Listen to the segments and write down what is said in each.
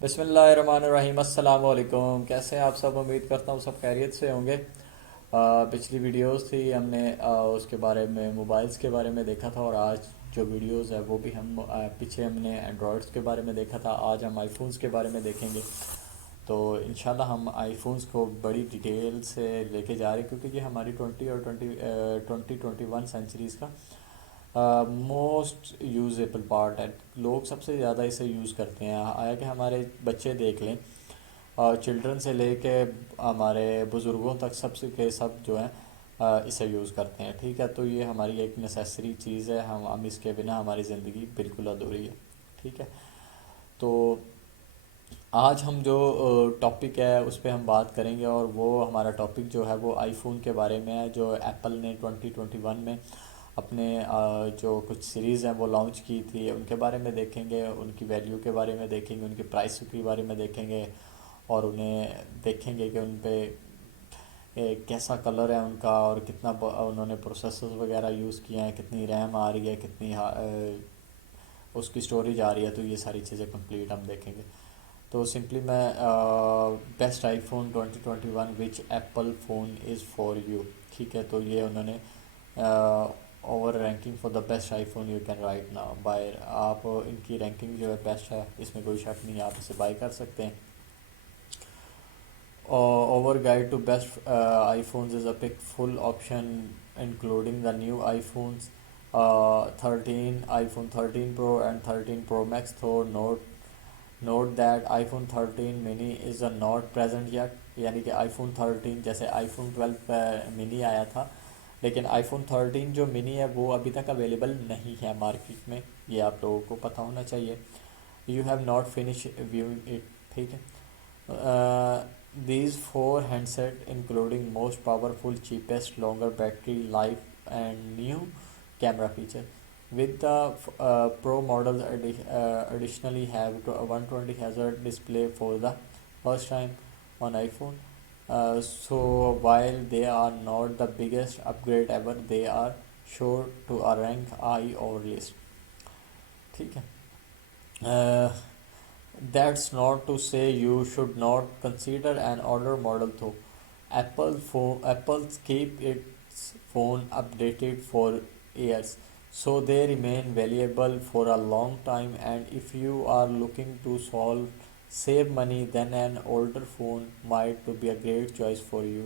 बिस्मिल्लाहिर्रहमानिर्रहीम अस्सलाम वालेकुम। कैसे हैं आप सब? उम्मीद करता हूँ सब खैरियत से होंगे। पिछली वीडियोस थी हमने उसके बारे में, मोबाइल्स के बारे में देखा था, और आज जो वीडियोस है वो भी हम पीछे हमने एंड्रॉयड्स के बारे में देखा था। आज हम आईफोन्स के बारे में देखेंगे। तो इंशाल्लाह हम आईफोन्स को बड़ी डिटेल से लेके जा रहे हैं, क्योंकि ये हमारी 20 सेंचुरीज़ का मोस्ट यूजेबल पार्ट है। लोग सबसे ज़्यादा इसे यूज़ करते हैं। आया कि हमारे बच्चे देख लें, चिल्ड्रन से लेके हमारे बुज़ुर्गों तक सबसे के सब जो हैं इसे यूज़ करते हैं। ठीक है, तो ये हमारी एक नेसेसरी चीज़ है। हम इसके बिना हमारी ज़िंदगी बिल्कुल अधूरी है। ठीक है, तो आज हम जो टॉपिक है उस पे हम बात करेंगे, और वो हमारा टॉपिक जो है वो आईफोन के बारे में है, जो एप्पल ने 2021 में अपने जो कुछ सीरीज़ हैं वो लॉन्च की थी, उनके बारे में देखेंगे, उनकी वैल्यू के बारे में देखेंगे, उनकी प्राइस के बारे में देखेंगे, और उन्हें देखेंगे कि उन पे कैसा कलर है उनका, और कितना उन्होंने प्रोसेसर वगैरह यूज़ किए हैं, कितनी रैम आ रही है, कितनी उसकी स्टोरेज आ रही है। तो ये सारी चीज़ें कंप्लीट हम देखेंगे। तो सिंपली मैं best iPhone 2021 which Apple phone is for you. ठीक है, तो ये उन्होंने over ranking for the best iPhone you can right now buy. आप इनकी रैंकिंग जो है बेस्ट है, इसमें कोई शक नहीं है, आप इसे बाय कर सकते हैं। Our guide to best iPhones is a pick full option including the new iPhones 13, iPhone 13 Pro and 13 Pro Max. Though note that iPhone 13 mini is not present yet, यानी कि iPhone 13 जैसे iPhone 12 मिनी आया था, लेकिन iPhone 13 जो mini है वो अभी तक अवेलेबल नहीं है मार्केट में। ये आप लोगों को पता होना चाहिए। You have not finish viewing it. ठीक है, these four handset including most powerful, cheapest, longer battery life and new camera feature. With the Pro models additionally have 120 Hz display for the first time on iPhone. So while they are not the biggest upgrade ever, they are sure to rank high our list. ठीक है, uh, that's not to say you should not consider an older model though. Apple's keep its phone updated for years, so they remain valuable for a long time. And if you are looking to save money, then an older phone might to be a great choice for you.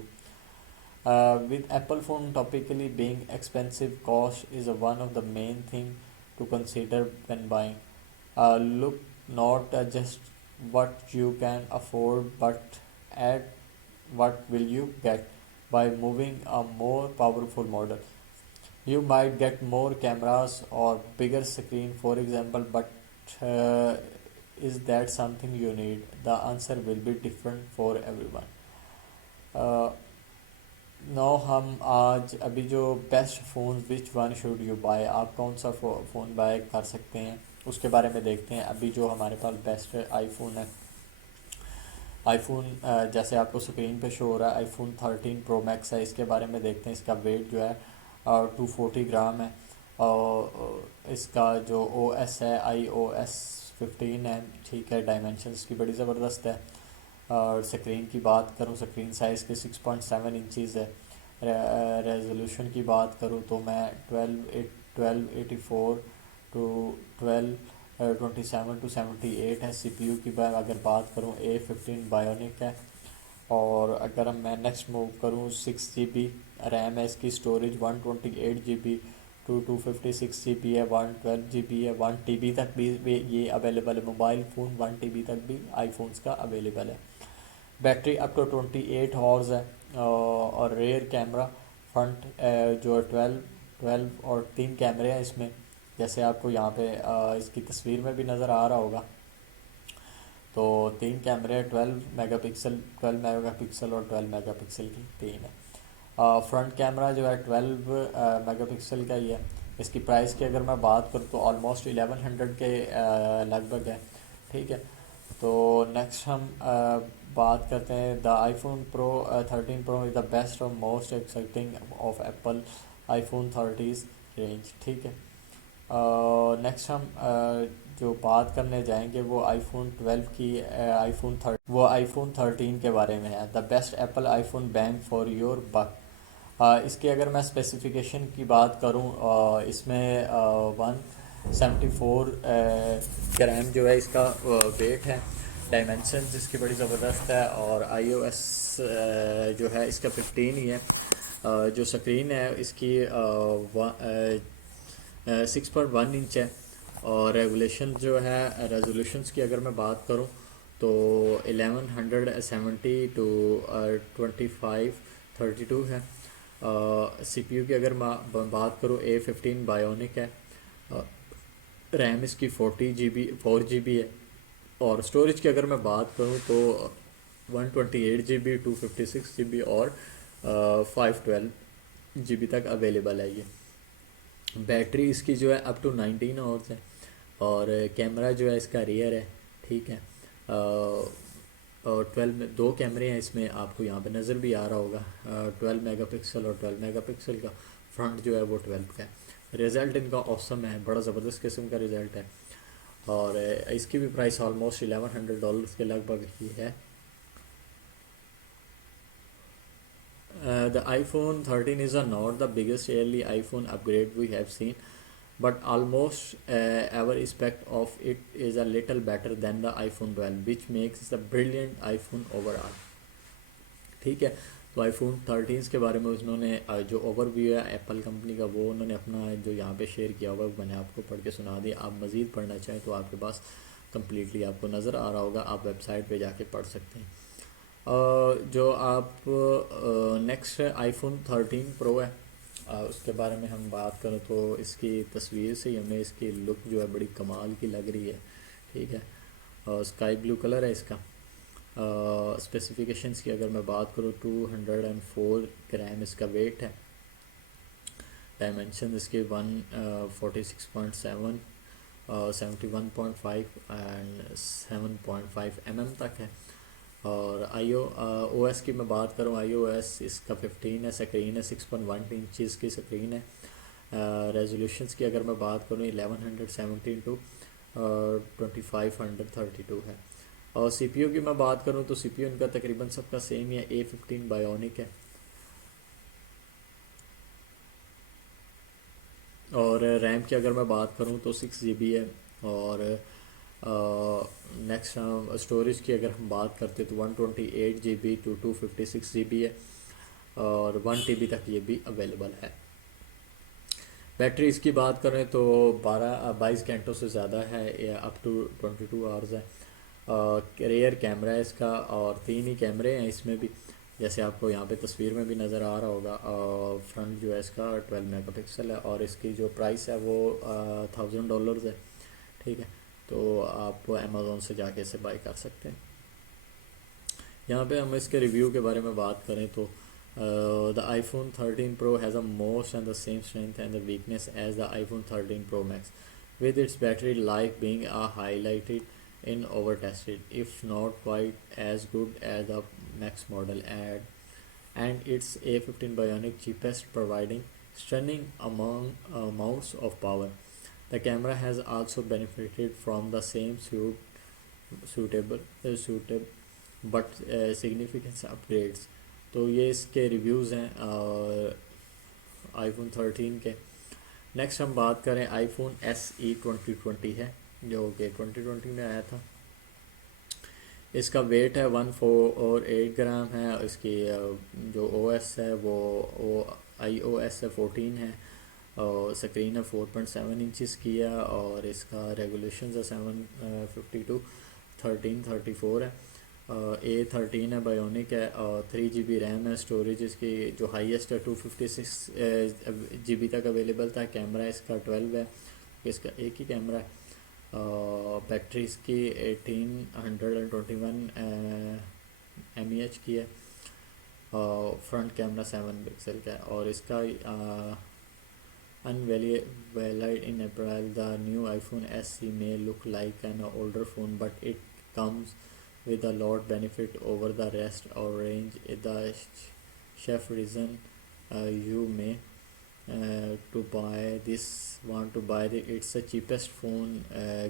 With Apple phone topically being expensive, cost is one of the main thing to consider when buying. Look not just what you can afford, but at what will you get by moving a more powerful model. You might get more cameras or bigger screen, for example, but uh, is that something you need? The answer will be different for everyone. Uh, no हम आज अभी जो best phone which one should you buy, आप कौन सा phone bye कर सकते हैं उसके बारे में देखते हैं। अभी जो हमारे पास बेस्ट आईफोन है, आईफोन जैसे आपको स्क्रीन पे शो हो रहा है, आईफोन 13 प्रो मैक्स है। इसके बारे में देखते हैं। इसका वेट जो है 240 ग्राम है, और इसका जो ओ एस है iOS 15 है। ठीक है, डायमेंशंस की बड़ी ज़बरदस्त है। और स्क्रीन की बात करूँ, स्क्रीन साइज़ के 6.7 इंचज़ है। रेजोल्यूशन की बात करूँ तो मैं 1284 टू 1227 टू 78 है। सीपीयू की अगर बात करूँ, A15 बायोनिक है। और अगर मैं नेक्स्ट मूव करूँ, 6 GB रैम है इसकी। स्टोरेज 128 GB टू 256 GB है। 112 GB है। 1 TB तक भी ये अवेलेबल है। मोबाइल फ़ोन 1 TB तक भी आईफोन्स का अवेलेबल है। बैटरी अप टू 28 आवर्स है। और रेयर कैमरा फ्रंट जो 12 और 3 कैमरे हैं इसमें, जैसे आपको यहाँ पे इसकी तस्वीर में भी नज़र आ रहा होगा। तो 3 कैमरे, 12 मेगापिक्सल, 12 मेगापिक्सल और 12 मेगापिक्सल की 3 है। फ्रंट कैमरा जो है 12 मेगापिक्सल का ही है। इसकी प्राइस की अगर मैं बात करूँ तो ऑलमोस्ट 1100 के लगभग है। ठीक है, तो नेक्स्ट हम बात करते हैं। The iPhone pro 13 pro is the best और most exciting of Apple iPhone 30 range. ठीक है, नेक्स्ट हम जो बात करने जाएंगे वो आईफोन 12 की आईफोन 13 के बारे में है। The best Apple iPhone bang for your buck. इसकी अगर मैं स्पेसिफिकेशन की बात करूं, इसमें 174 ग्राम जो है इसका वेट है। डायमेंशन इसकी बड़ी ज़बरदस्त है। और iOS जो है इसका 15 ही है। जो स्क्रीन है इसकी 6.1 इंच है। और रेजोल्यूशंस की अगर मैं बात करूं तो 1170 टू 2532 है। CPU की अगर मैं बात करूं A15 बायोनिक है। रैम इसकी 4 GB है। और स्टोरेज की अगर मैं बात करूं तो 128 GB, 256 GB और 512 GB तक अवेलेबल है ये। बैटरी इसकी जो है अप टू 19 आवर्स है। और कैमरा जो है इसका रियर है, ठीक है। और 12 में दो कैमरे हैं इसमें, आपको यहाँ पे नज़र भी आ रहा होगा। 12 मेगापिक्सल और 12 मेगापिक्सल का। फ्रंट जो है वो 12 का है। रिज़ल्ट इनका औसम है, बड़ा ज़बरदस्त किस्म का रिज़ल्ट है। और इसकी भी प्राइस ऑलमोस्ट $1100 के लगभग ही है। The iPhone 13 is not the biggest yearly iPhone upgrade we have seen, but almost our aspect of it is a little better than the iPhone 12, which makes the brilliant iPhone overall. ठीक है। तो iPhone 13 के बारे में उन्होंने जो overview है Apple company का वो उन्होंने अपना जो यहाँ पे शेयर किया हुआ मैंने आपको पढ़ के सुना दिया। आप मज़ीद पढ़ना चाहें तो आपके पास कम्प्लीटली आपको नज़र आ रहा होगा, आप वेबसाइट पे जाके पढ़ सकते हैं। जो आप नेक्स्ट आईफोन 13 प्रो है, उसके बारे में हम बात करें तो इसकी तस्वीर से ही हमें इसकी लुक जो है बड़ी कमाल की लग रही है, ठीक है। स्काई ब्लू कलर है इसका। स्पेसिफिकेशंस की अगर मैं बात करूँ 204 ग्राम इसका वेट है। डायमेंशन इसके 146.7, 71.5 एंड 7.5 तक है। और ओ एस की मैं बात करूँ, iOS इसका 15 है। स्क्रीन है 6.1 इंच की स्क्रीन है। रेजोल्यूशंस की अगर मैं बात करूँ 1117 टू 2532 है। और CPU की मैं बात करूँ तो CPU इनका तकरीबन सबका सेम ही है, A15 बायोनिक है। और रैम की अगर मैं बात करूँ तो 6 GB है। और नेक्स्ट स्टोरेज की अगर हम बात करते तो 128 GB टू 256 GB है। और 1 TB तक ये भी अवेलेबल है। बैटरी इसकी बात करें तो 22 घंटों से ज़्यादा है, अप टू 22 आवर्स है। रेयर कैमरा है इसका और 3 ही कैमरे हैं इसमें भी, जैसे आपको यहाँ पे तस्वीर में भी नज़र आ रहा होगा। फ्रंट जो है इसका 12 मेगापिक्सल है और इसकी जो प्राइस है वो $1000 है, ठीक है। तो आप अमेज़ोन से जाके इसे बाई कर सकते हैं। यहाँ पे हम इसके रिव्यू के बारे में बात करें तो the iPhone 13 Pro has a most and the same strength and the weakness as the iPhone 13 Pro Max, with its battery life being highlighted in overtested, if not quite as good as the Max model, and its A15 Bionic chipset providing stunning amounts of power. The camera has also benefited from the same suitable but significant upgrades. तो ये इसके reviews हैं iPhone 13 के। Next हम बात करें iPhone SE 2020 है, जो कि 2020 में आया था। इसका वेट है 148 ग्राम है। इसकी जो OS है वो iOS 14 है। और स्क्रीन है 4.7 इंचज़ की है। और इसका रेगुलेशन है 752 1334 है। A13 है, बायोनिक है। और 3 GB रैम है। स्टोरेज इसकी जो हाईएस्ट है 256 GB तक अवेलेबल था। कैमरा इसका 12 है, इसका एक ही कैमरा है। बैटरी इसकी 1821 mAh की है। फ्रंट कैमरा 7 पिक्सल का है। और इसका unveiled in April, the new iPhone SE may look like an older phone, but it comes with a lot benefit over the rest of range. The chef reason you may to buy this want to buy the it's the cheapest phone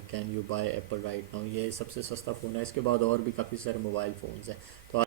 can you buy Apple right now। ये सबसे सस्ता phone है। इसके बाद और भी काफ़ी सारे मोबाइल फ़ोन्स हैं। तो